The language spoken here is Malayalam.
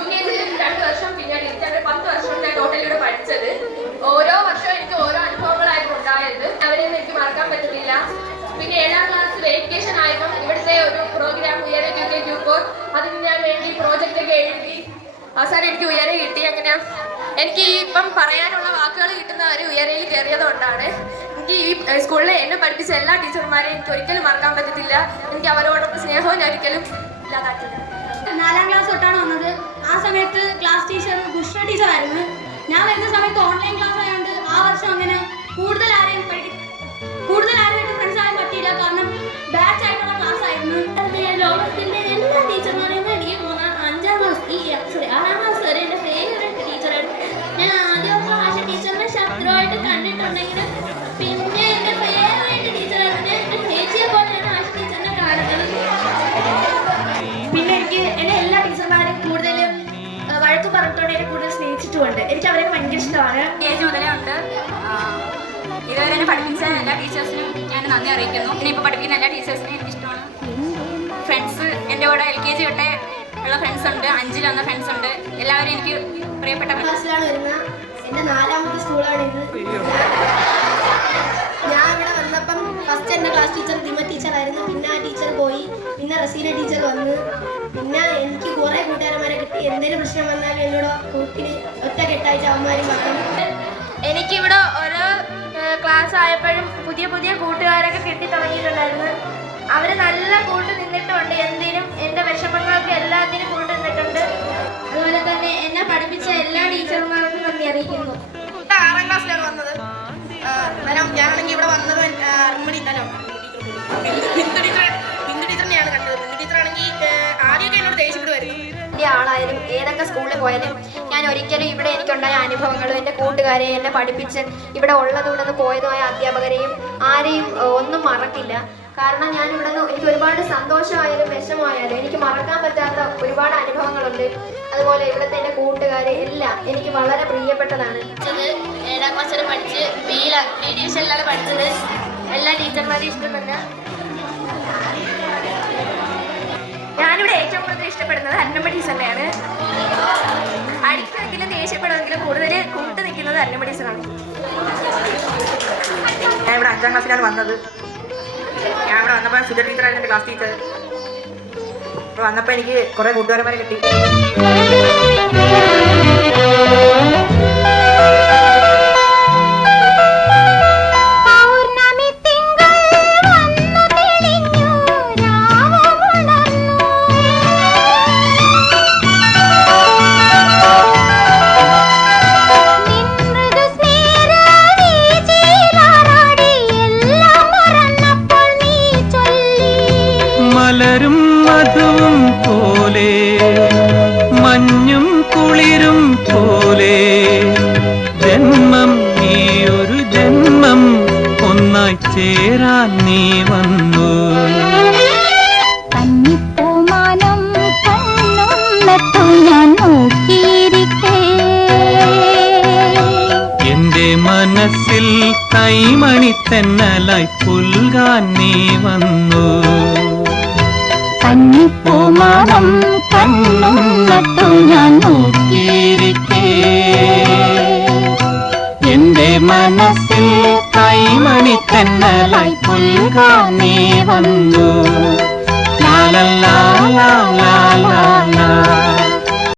UKG 2 വർഷം പിന്നീട് എനിക്ക് 10 വർഷം ഞാൻ ടോട്ടൽ ഇവിടെ പഠിച്ചത്. ഓരോ വർഷവും എനിക്ക് ഓരോ അനുഭവങ്ങളായിരുന്നു ഉണ്ടായത്. അവരെയൊന്നും എനിക്ക് മറക്കാൻ പറ്റുന്നില്ല. പിന്നെ 7ാം ക്ലാസ് വെക്കേഷൻ ആയപ്പോൾ ഇവിടുത്തെ ഒരു പ്രോഗ്രാം ഉയരെ UK24 അതിന് ഞാൻ വേണ്ടി പ്രോജക്റ്റ് ഒക്കെ എഴുതി അവസാനം എനിക്ക് ഉയരെ കിട്ടി. അങ്ങനെ എനിക്ക് ഇപ്പം പറയാനുള്ള വാക്കുകൾ കിട്ടുന്നവർ ഉയരയിൽ കയറിയതുകൊണ്ടാണ്. എനിക്ക് ഈ സ്കൂളിൽ എന്നെ പഠിപ്പിച്ച എല്ലാ ടീച്ചർമാരെയും എനിക്ക് ഒരിക്കലും മറക്കാൻ പറ്റത്തില്ല. എനിക്ക് അവരോടൊപ്പം സ്നേഹവും ഞാൻ ഒരിക്കലും ഇല്ലാതാക്കില്ല. 4ാം ക്ലാസ് തൊട്ടാണ് വന്നത്. ആ സമയത്ത് ക്ലാസ് ടീച്ചർ ബുഷ്ര ടീച്ചറായിരുന്നു. ഞാൻ വരുന്ന സമയത്ത് ഓൺലൈൻ ക്ലാസ് ആയതുകൊണ്ട് ആ വർഷം അങ്ങനെ കൂടുതൽ ആരെയും ഫ്രണ്ട്സ് ആകാൻ പറ്റിയില്ല. കാരണം ബാച്ച് ആയിട്ടുള്ള ക്ലാസ് ആയിരുന്നു. ലോകത്തിന്റെ എല്ലാ ടീച്ചർമാരെയും എനിക്ക് 6ാം ക്ലാസ് വരെ എൻ്റെ ഫേവറേറ്റ് ടീച്ചറായിരുന്നു. ഞാൻ ആദ്യമൊക്കെ ആശ ടീച്ചറിനെ ശത്രുവായിട്ട് കണ്ടിട്ടുണ്ടെങ്കിലും പിന്നെ എൻ്റെ ഫേവറേറ്റ് ടീച്ചറായിരുന്നു. ഞാൻ എൻ്റെ ചേച്ചിയെ പോലെയാണ് ആശ ടീച്ചറിനെ കാണുന്നത്. പിന്നെ എനിക്ക് എൻ്റെ എല്ലാ ടീച്ചർമാരും കൂടുതൽ വഴക്ക് പറഞ്ഞിട്ടുണ്ടെങ്കിൽ കൂടുതൽ സ്നേഹിച്ചിട്ടുമുണ്ട്. എനിക്ക് അവരെ ഭയങ്കര ഇഷ്ടമാണ്. KG മുതലേ ഉണ്ട്. ഇതുവരെ എന്നെ പഠിപ്പിച്ച എല്ലാ ടീച്ചേഴ്സിനും ഞാൻ നന്ദി അറിയിക്കുന്നു. പിന്നെ ഇപ്പോൾ പഠിപ്പിക്കുന്ന എല്ലാ ടീച്ചേഴ്സിനും എനിക്കിഷ്ടമാണ്. ഫ്രണ്ട്സ് എൻ്റെ കൂടെ LKG തൊട്ടേ ഉള്ള ഫ്രണ്ട്സ് ഉണ്ട്, 5ൽ വന്ന ഫ്രണ്ട്സ് ഉണ്ട്. എല്ലാവരും എനിക്ക് പ്രിയപ്പെട്ട ക്ലാസ്സിലാണ് വരുന്നത്. എൻ്റെ 4ാമത്തെ സ്കൂളാണിത്. ഞാൻ ഇവിടെ വന്നപ്പം ഫസ്റ്റ് എൻ്റെ ക്ലാസ് ടീച്ചർ ദിമ ടീച്ചറായിരുന്നു. പിന്നെ ആ ടീച്ചർ പോയി. പിന്നെ റസീന ടീച്ചർ വന്ന്. പിന്നെ എനിക്ക് കുറേ കൂട്ടുകാരന്മാരെ കിട്ടി. എന്തെങ്കിലും പ്രശ്നം വന്നാലും എന്നോട് കൂട്ടിന് ഒറ്റക്കെട്ടായിട്ട് അവന്മാരും പറഞ്ഞു. എനിക്കിവിടെ ഓരോ ക്ലാസ് ആയപ്പോഴും പുതിയ പുതിയ കൂട്ടുകാരൊക്കെ കിട്ടി തുടങ്ങിയിട്ടുണ്ടായിരുന്നു. അവർ നല്ല കൂട്ട് നിന്നിട്ടുണ്ട്. എന്തിനും എൻ്റെ വിഷമങ്ങൾക്ക് എല്ലാത്തിനും കൂട്ട് നിന്നിട്ടുണ്ട്. അതുപോലെ തന്നെ എന്നെ പഠിപ്പിച്ച എല്ലാ ടീച്ചർമാർക്കും നന്ദി അറിയിക്കുന്നു. 6ാം ക്ലാസ്സിലാണ് വന്നത്. ഞാനാണെങ്കിൽ ഇവിടെ വന്നത് ബിന്ദു ടീച്ചറിനെയാണ് കണ്ടത്. ബിന്ദു ടീച്ചറാണെങ്കിൽ ആദ്യമൊക്കെ എന്നോട് ദേഷ്യപ്പെടുമായിരുന്നു. വലിയ ആളായാലും ഏതൊക്കെ സ്കൂളിൽ പോയാലും ഞാൻ ഒരിക്കലും ഇവിടെ എനിക്കുണ്ടായ അനുഭവങ്ങളും എൻ്റെ കൂട്ടുകാരെയും എന്നെ പഠിപ്പിച്ച് ഇവിടെ ഉള്ളതുകൊണ്ടെന്ന് പോയതുമായ അധ്യാപകരെയും ആരെയും ഒന്നും മറക്കില്ല. കാരണം ഞാൻ ഇവിടെ നിന്ന് എനിക്ക് ഒരുപാട് സന്തോഷമായാലും വിഷമമായാലും എനിക്ക് മറക്കാൻ പറ്റാത്ത ഒരുപാട് അനുഭവങ്ങളുണ്ട്. അതുപോലെ ഇവിടുത്തെ എൻ്റെ കൂട്ടുകാരെ എല്ലാം എനിക്ക് വളരെ പ്രിയപ്പെട്ടതാണ്. 7ാം ക്ലാസ് വരെ പഠിച്ച് ബി ഡിവിഷനിലാണ് പഠിച്ചത്. എല്ലാ ടീച്ചർമാരെയും ഇഷ്ടമല്ല. ഞാനിവിടെ ഏറ്റവും കൂടുതൽ ഇഷ്ടപ്പെടുന്നത് അന്നമ്മ ടീച്ചറിനെയാണ്. അടിക്കുമെങ്കിലും ദേഷ്യപ്പെടുമെങ്കിലും കൂടുതൽ കൂട്ട് നിൽക്കുന്നത് അന്നമ്മ ടീച്ചറാണ്. ഞാൻ ഇവിടെ 5ാം ക്ലാസ്സിലാണ് വന്നത്. ഞാൻ ഇവിടെ വന്നപ്പോൾ സുധ ടീച്ചറായിരുന്നു എൻ്റെ ക്ലാസ് ടീച്ചർ. അപ്പോൾ വന്നപ്പോൾ എനിക്ക് കുറേ കൂട്ടുകാരന്മാരെ കിട്ടി. മലരും മധുവും പോലെ മഞ്ഞും കുളിരും പോലെ ജന്മം ഈ ഒരു ജന്മം ഒന്നായി ചേരാൻ നീ വന്നു. കന്നിപ്പൂമാനം കണ്ണും നട്ടു ഞാൻ നോക്കിയിരിക്കേ. എന്റെ മനസ്സിൽ കൈമണിത്തെന്നലായി പുൽകാൻ നീ വന്നു. കന്നിപ്പൂമാനം കണ്ണും നട്ടു ഞാൻ നോക്കിയിരിക്കേ. എന്റെ മനസ്സിൽ കൈമണിത്തെന്നലായി പുൽകാൻ നീ വന്നു. ലാ ലാ ലാ ലാ ലാ ലാ.